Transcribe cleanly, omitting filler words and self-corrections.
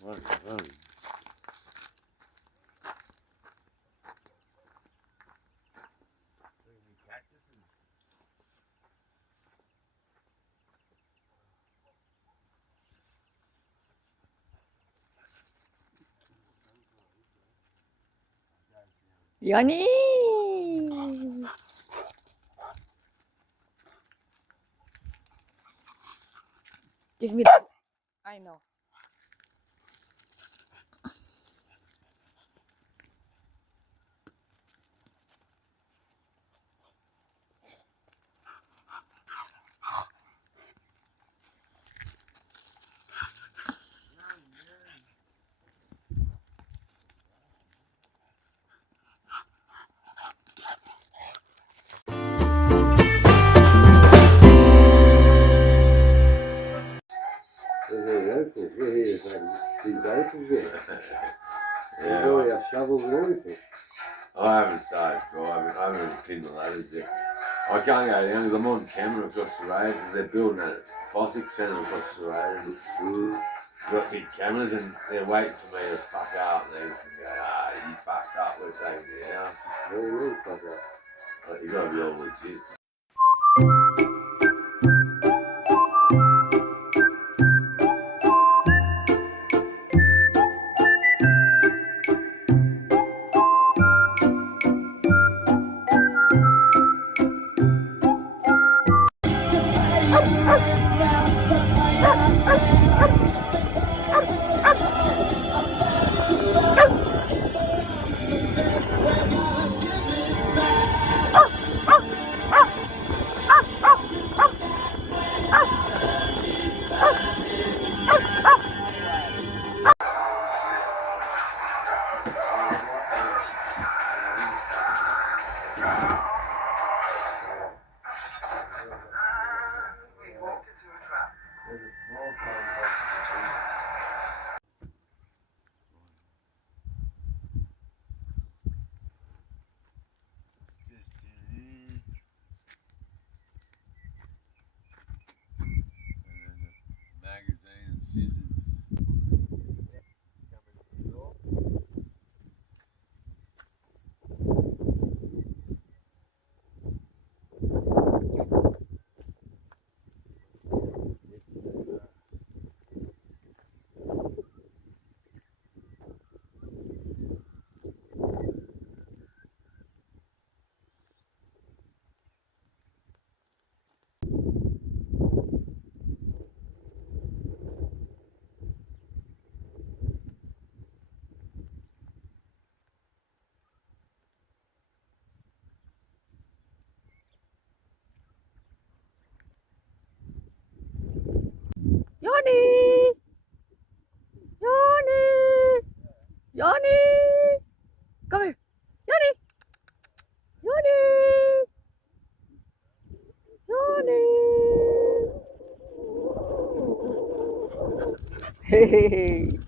What is that? Yanni! Give me that. I know. Yeah. You have shovels and everything. I haven't started driving. I haven't even pinned the ladders yet. I can't go down because I'm on camera across the road because they're building a fossick centre across the road. Got big cameras and they're waiting for me to fuck up. And they just go, you fucked up, we're taking you out. What do you mean fuck up? Like, you gotta be all legit. Magazine and scissors. Yanni! Yanni! Yanni! Come here. Yanni! Yanni! Yanni! Hey!